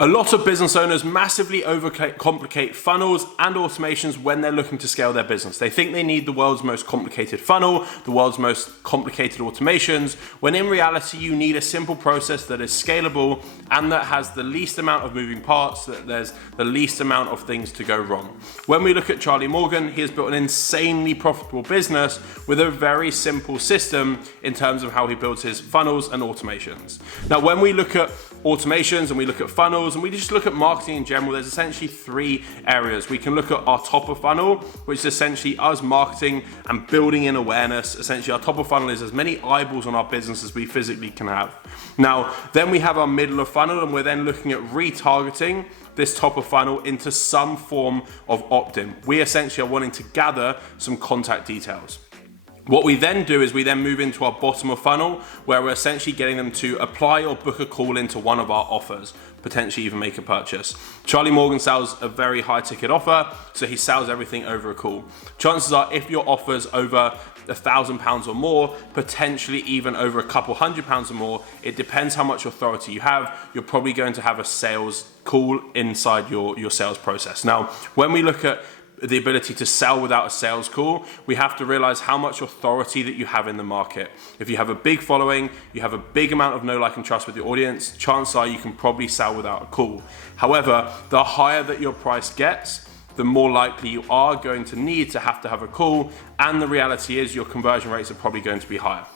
A lot of business owners massively overcomplicate funnels and automations when they're looking to scale their business. They think they need the world's most complicated funnel, the world's most complicated automations, when in reality you need a simple process that is scalable and that has the least amount of moving parts, that there's the least amount of things to go wrong. When we look at Charlie Morgan, he has built an insanely profitable business with a very simple system in terms of how he builds his funnels and automations. Now, when we look at automations and we look at funnels and we just look at marketing in general, there's essentially three areas. We can look at our top of funnel, which is essentially us marketing and building in awareness. Essentially, our top of funnel is as many eyeballs on our business as we physically can have. Now, then we have our middle of funnel, and we're then looking at retargeting this top of funnel into some form of opt-in. We essentially are wanting to gather some contact details. What we then do is we then move into our bottom of funnel, where we're essentially getting them to apply or book a call into one of our offers, potentially even make a purchase. Charlie Morgan sells a very high ticket offer, so he sells everything over a call. Chances are, if your offer's over £1,000 or more, potentially even over a couple £100 or more, it depends how much authority you have, you're probably going to have a sales call inside your sales process. Now, when we look at the ability to sell without a sales call, we have to realize how much authority that you have in the market. If you have a big following, you have a big amount of know, like, and trust with your audience, chances are you can probably sell without a call. However, the higher that your price gets, the more likely you are going to need to have a call, and the reality is your conversion rates are probably going to be higher.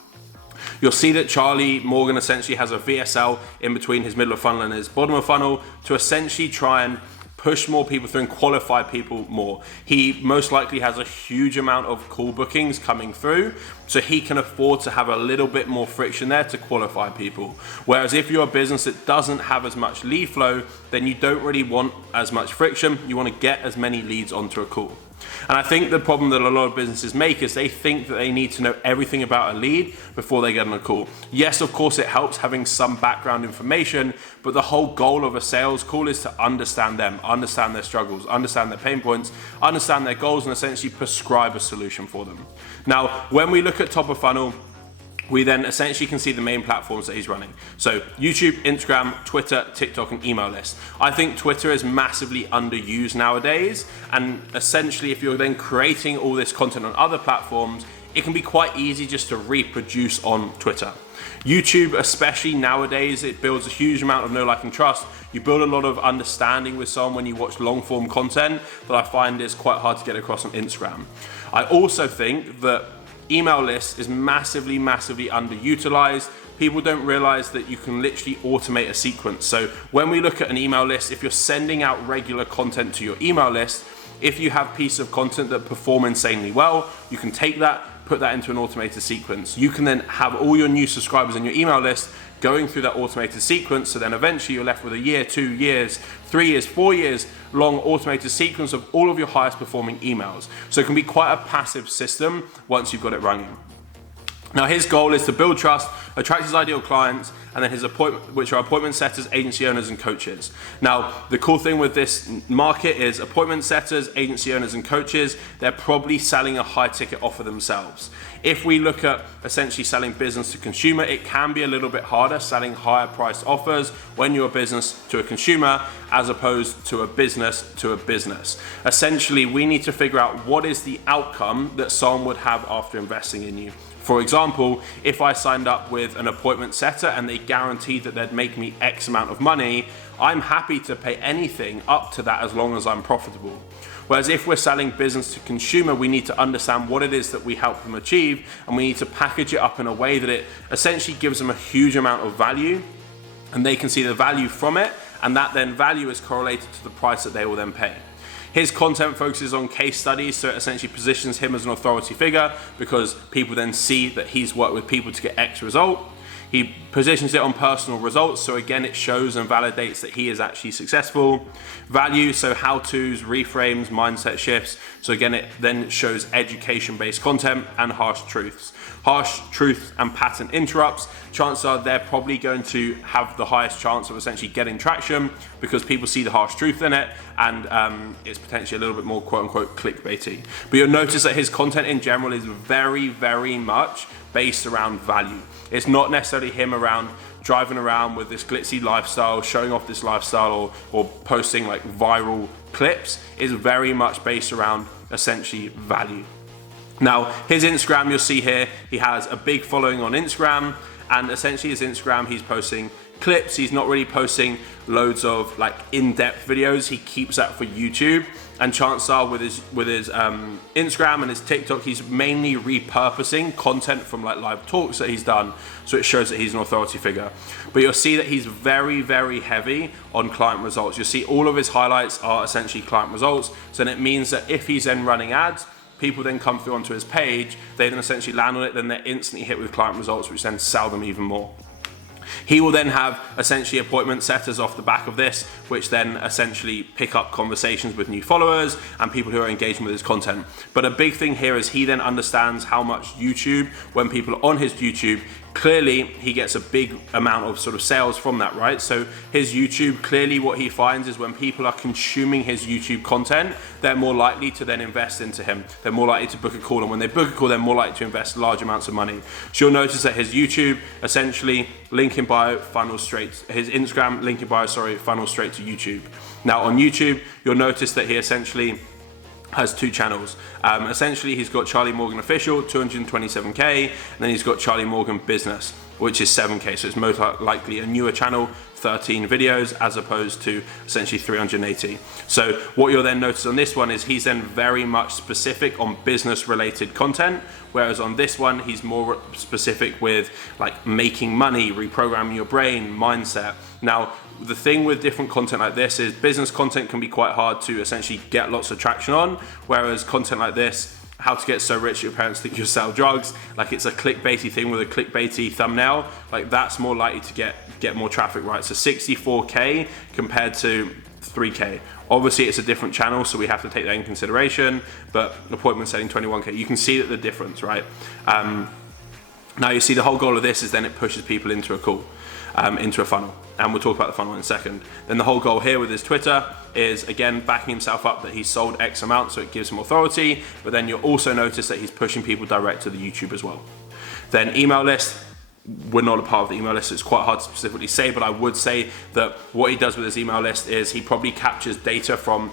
You'll see that Charlie Morgan essentially has a VSL in between his middle of funnel and his bottom of funnel to essentially try and push more people through and qualify people more. He most likely has a huge amount of call bookings coming through, so he can afford to have a little bit more friction there to qualify people. Whereas if you're a business that doesn't have as much lead flow, then you don't really want as much friction. You want to get as many leads onto a call. And I think the problem that a lot of businesses make is they think that they need to know everything about a lead before they get on a call. Yes, of course, it helps having some background information, but the whole goal of a sales call is to understand them, understand their struggles, understand their pain points, understand their goals, and essentially prescribe a solution for them. Now, when we look at top of funnel, we then essentially can see the main platforms that he's running. So YouTube, Instagram, Twitter, TikTok, and email list. I think Twitter is massively underused nowadays. And essentially, if you're then creating all this content on other platforms, it can be quite easy just to reproduce on Twitter. YouTube, especially nowadays, it builds a huge amount of know, like, and trust. You build a lot of understanding with someone when you watch long form content that I find is quite hard to get across on Instagram. I also think that email list is massively underutilized. People don't realize that you can literally automate a sequence. So when we look at an email list, if you're sending out regular content to your email list, if you have pieces of content that perform insanely well, you can take that, put that into an automated sequence. You can then have all your new subscribers in your email list going through that automated sequence, so then eventually you're left with a year, 2 years, 3 years, 4 years long automated sequence of all of your highest performing emails. So it can be quite a passive system once you've got it running. Now, his goal is to build trust, attract his ideal clients, and then which are appointment setters, agency owners, and coaches. Now, the cool thing with this market is appointment setters, agency owners, and coaches, they're probably selling a high ticket offer themselves. If we look at essentially selling business to consumer, it can be a little bit harder selling higher priced offers when you're a business to a consumer as opposed to a business to a business. Essentially, we need to figure out what is the outcome that someone would have after investing in you. For example, if I signed up with an appointment setter and they guaranteed that they'd make me X amount of money, I'm happy to pay anything up to that as long as I'm profitable. Whereas if we're selling business to consumer, we need to understand what it is that we help them achieve, and we need to package it up in a way that it essentially gives them a huge amount of value, and they can see the value from it, and that then value is correlated to the price that they will then pay. His content focuses on case studies, so it essentially positions him as an authority figure because people then see that he's worked with people to get X result. He positions it on personal results, so again, it shows and validates that he is actually successful. Value, so how-tos, reframes, mindset shifts. So again, it then shows education-based content, and harsh truths. Harsh truths and pattern interrupts, chances are they're probably going to have the highest chance of essentially getting traction because people see the harsh truth in it, and it's potentially a little bit more quote-unquote clickbaity. But you'll notice that his content in general is very much based around value. It's not necessarily him around driving around with this glitzy lifestyle, showing off this lifestyle, or posting like viral clips is very much based around essentially value. Now, his Instagram, you'll see here, he has a big following on Instagram, and essentially his Instagram, he's posting clips. He's not really posting loads of like in-depth videos. He keeps that for YouTube, and chances are with his Instagram and his TikTok, he's mainly repurposing content from like live talks that he's done, so it shows that he's an authority figure. But you'll see that he's very, very heavy on client results. You'll see all of his highlights are essentially client results, so then it means that if he's then running ads, people then come through onto his page, they then essentially land on it, then they're instantly hit with client results, which then sell them even more. He will then have essentially appointment setters off the back of this, which then essentially pick up conversations with new followers and people who are engaging with his content. But a big thing here is he then understands how much YouTube, when people are on his YouTube, clearly he gets a big amount of sort of sales from that, right? So his YouTube, clearly what he finds is when people are consuming his YouTube content, they're more likely to then invest into him. They're more likely to book a call, and when they book a call, they're more likely to invest large amounts of money. So you'll notice that his YouTube, essentially link in bio, funnel straight, his Instagram, link in bio, sorry, funnel straight to YouTube. Now on YouTube, you'll notice that he essentially has two channels. Essentially, he's got Charlie Morgan Official, 227K, and then he's got Charlie Morgan Business, which is 7K. So it's most likely a newer channel, 13 videos, as opposed to essentially 380. So what you'll then notice on this one is he's then very much specific on business related content, whereas on this one, he's more specific with like making money, reprogramming your brain, mindset. Now, the thing with different content like this is business content can be quite hard to essentially get lots of traction on, whereas content like this, how to get so rich your parents think you sell drugs, like it's a clickbaity thing with a clickbaity thumbnail, like that's more likely to get more traffic, right? So 64K compared to 3K. Obviously it's a different channel, so we have to take that in consideration, but appointment setting 21K, you can see that the difference, right? Now you see the whole goal of this is then it pushes people into a call, into a funnel. And we'll talk about the funnel in a second. Then the whole goal here with his Twitter is, again, backing himself up that he's sold X amount, so it gives him authority, but then you'll also notice that he's pushing people direct to the YouTube as well. Then email list, we're not a part of the email list, so it's quite hard to specifically say, but I would say that what he does with his email list is he probably captures data from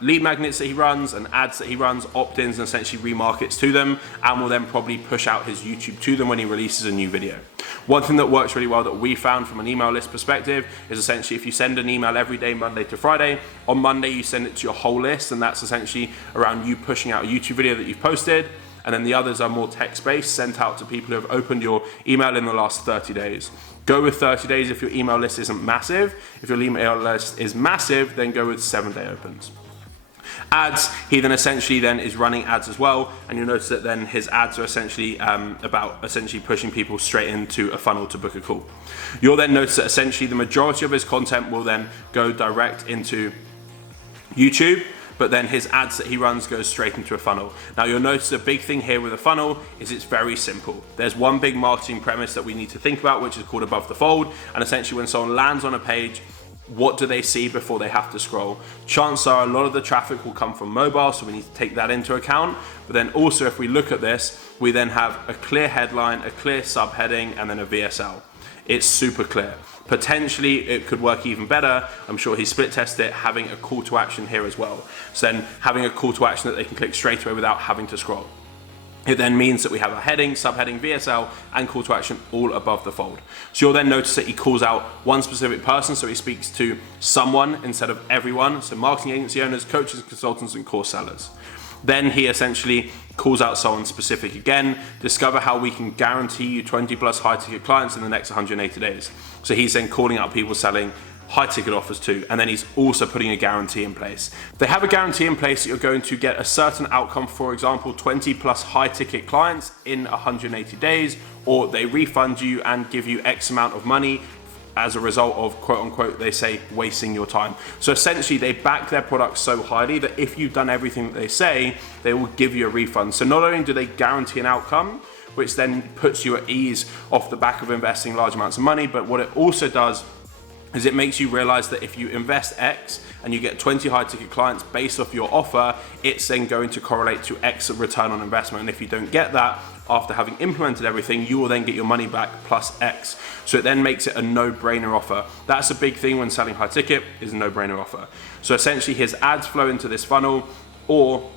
lead magnets that he runs and ads that he runs, opt-ins, and essentially remarkets to them, and will then probably push out his YouTube to them when he releases a new video. One thing that works really well that we found from an email list perspective is essentially if you send an email every day, Monday to Friday, on Monday you send it to your whole list, and that's essentially around you pushing out a YouTube video that you've posted, and then the others are more text-based, sent out to people who have opened your email in the last 30 days. Go with 30 days if your email list isn't massive. If your email list is massive, then go with 7-day opens. Ads, he then essentially then is running ads as well, and you'll notice that then his ads are essentially about essentially pushing people straight into a funnel to book a call. You'll then notice that essentially the majority of his content will then go direct into YouTube, but then his ads that he runs goes straight into a funnel. Now you'll notice the big thing here with a funnel is it's very simple. There's one big marketing premise that we need to think about, which is called above the fold, and essentially when someone lands on a page, what do they see before they have to scroll? Chances are a lot of the traffic will come from mobile, so we need to take that into account. But then also if we look at this, we then have a clear headline, a clear subheading, and then a VSL. It's super clear. Potentially it could work even better. I'm sure he split tested it, having a call to action here as well. So then having a call to action that they can click straight away without having to scroll. It then means that we have a heading, subheading, VSL, and call to action all above the fold. So you'll then notice that he calls out one specific person, so he speaks to someone instead of everyone. So marketing agency owners, coaches, consultants, and course sellers. Then he essentially calls out someone specific again. Discover how we can guarantee you 20 plus high ticket clients in the next 180 days. So he's then calling out people selling high ticket offers too, and then he's also putting a guarantee in place. They have a guarantee in place that you're going to get a certain outcome, for example, 20 plus high ticket clients in 180 days, or they refund you and give you X amount of money as a result of, quote unquote, they say, wasting your time. So essentially they back their products so highly that if you've done everything that they say, they will give you a refund. So not only do they guarantee an outcome, which then puts you at ease off the back of investing large amounts of money, but what it also does is it makes you realize that if you invest X and you get 20 high ticket clients based off your offer, it's then going to correlate to X return on investment. And if you don't get that after having implemented everything, you will then get your money back plus X. So it then makes it a no-brainer offer. That's a big thing when selling high ticket, is a no-brainer offer. So essentially his ads flow into this funnel or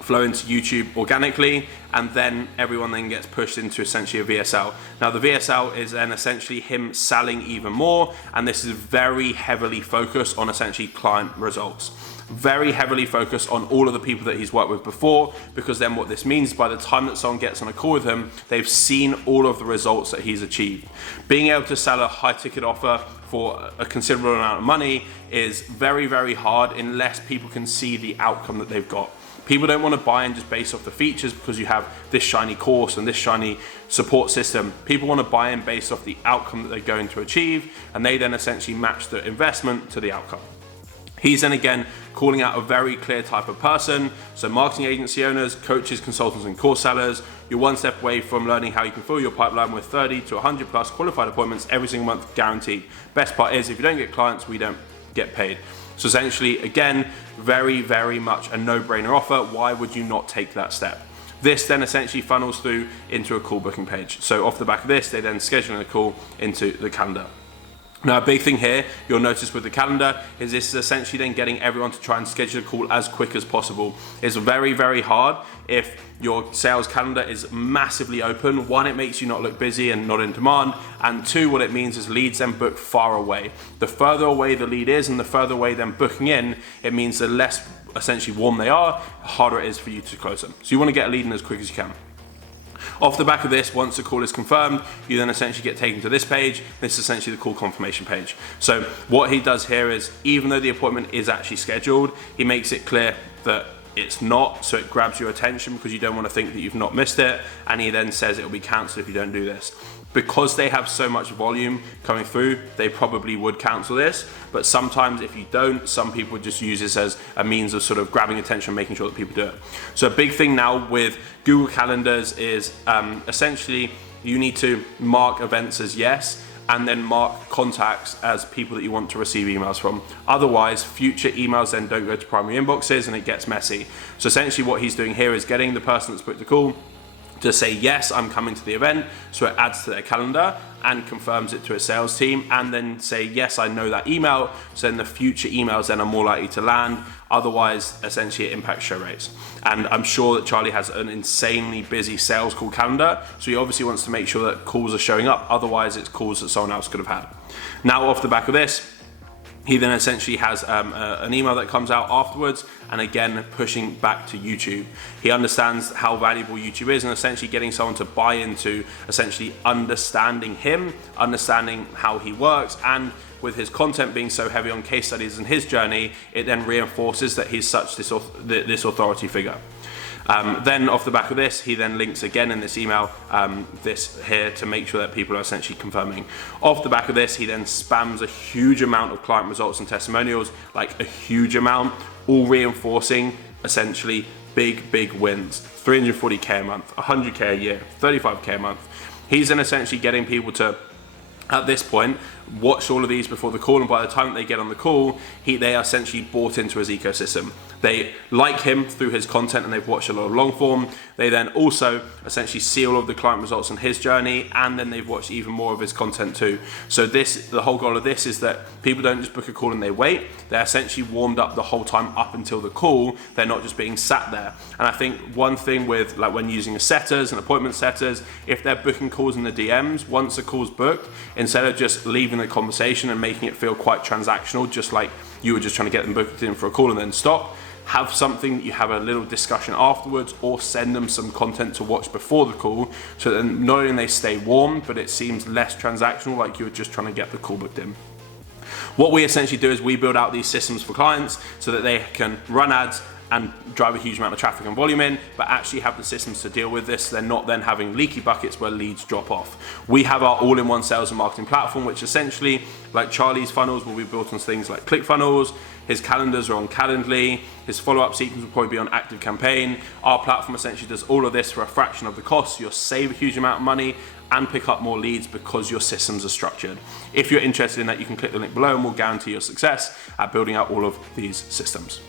flow into YouTube organically, and then everyone then gets pushed into essentially a VSL. Now the VSL is then essentially him selling even more, and this is very heavily focused on essentially client results. Very heavily focused on all of the people that he's worked with before, because then what this means, by the time that someone gets on a call with him, they've seen all of the results that he's achieved. Being able to sell a high ticket offer for a considerable amount of money is very, very hard unless people can see the outcome that they've got. People don't want to buy in just based off the features because you have this shiny course and this shiny support system. People want to buy in based off the outcome that they're going to achieve, and they then essentially match the investment to the outcome. He's then again calling out a very clear type of person. So marketing agency owners, coaches, consultants, and course sellers. You're one step away from learning how you can fill your pipeline with 30 to 100 plus qualified appointments every single month, guaranteed. Best part is, if you don't get clients, we don't get paid. So essentially, again, very, very much a no-brainer offer. Why would you not take that step? This then essentially funnels through into a call booking page. So off the back of this, they then schedule a call into the calendar. Now, a big thing here you'll notice with the calendar is this is essentially then getting everyone to try and schedule a call as quick as possible. It's very, very hard if your sales calendar is massively open. One, it makes you not look busy and not in demand. And two, what it means is leads then book far away. The further away the lead is and the further away them booking in, it means the less essentially warm they are, the harder it is for you to close them. So you want to get a lead in as quick as you can. Off the back of this, once the call is confirmed, you then essentially get taken to this page. This is essentially the call confirmation page. So what he does here is, even though the appointment is actually scheduled, he makes it clear that it's not, so it grabs your attention because you don't want to think that you've not missed it, and he then says it will be cancelled if you don't do this. Because they have so much volume coming through, they probably would cancel this, but sometimes if you don't, some people just use this as a means of sort of grabbing attention and making sure that people do it. So a big thing now with Google Calendars is essentially you need to mark events as yes, and then mark contacts as people that you want to receive emails from. Otherwise, future emails then don't go to primary inboxes and it gets messy. So essentially what he's doing here is getting the person that's booked the call to say, yes, I'm coming to the event, so it adds to their calendar and confirms it to a sales team, and then say, yes, I know that email, so then the future emails then are more likely to land. Otherwise, essentially it impacts show rates. And I'm sure that Charlie has an insanely busy sales call calendar, so he obviously wants to make sure that calls are showing up, otherwise it's calls that someone else could have had. Now, off the back of this, he then essentially has an email that comes out afterwards, and again, pushing back to YouTube. He understands how valuable YouTube is, and essentially getting someone to buy into essentially understanding him, understanding how he works, and with his content being so heavy on case studies and his journey, it then reinforces that he's such this authority figure. Then off the back of this, he then links again in this email, this here, to make sure that people are essentially confirming. Off the back of this, he then spams a huge amount of client results and testimonials, like a huge amount, all reinforcing essentially big wins. 340K a month, 100K a year, 35K a month. He's then essentially getting people to, at this point, watch all of these before the call, and by the time they get on the call, they are essentially bought into his ecosystem. They like him through his content and they've watched a lot of long form. They then also essentially see all of the client results on his journey, and then they've watched even more of his content too. So the whole goal of this is that people don't just book a call and they wait. They're essentially warmed up the whole time up until the call. They're not just being sat there. And I think one thing with, like, when using setters and appointment setters, if they're booking calls in the DMs, once a call's booked, instead of just leaving the conversation and making it feel quite transactional, just like you were just trying to get them booked in for a call and then stop, have something that you have a little discussion afterwards, or send them some content to watch before the call, so that not only they stay warm, but it seems less transactional, like you were just trying to get the call booked in. What we essentially do is we build out these systems for clients so that they can run ads and drive a huge amount of traffic and volume in, but actually have the systems to deal with this. They're not then having leaky buckets where leads drop off. We have our all-in-one sales and marketing platform, which essentially, like Charlie's funnels, will be built on things like ClickFunnels. His calendars are on Calendly. His follow-up sequence will probably be on ActiveCampaign. Our platform essentially does all of this for a fraction of the cost. You'll save a huge amount of money, and pick up more leads because your systems are structured. If you're interested in that, you can click the link below and we'll guarantee your success at building out all of these systems.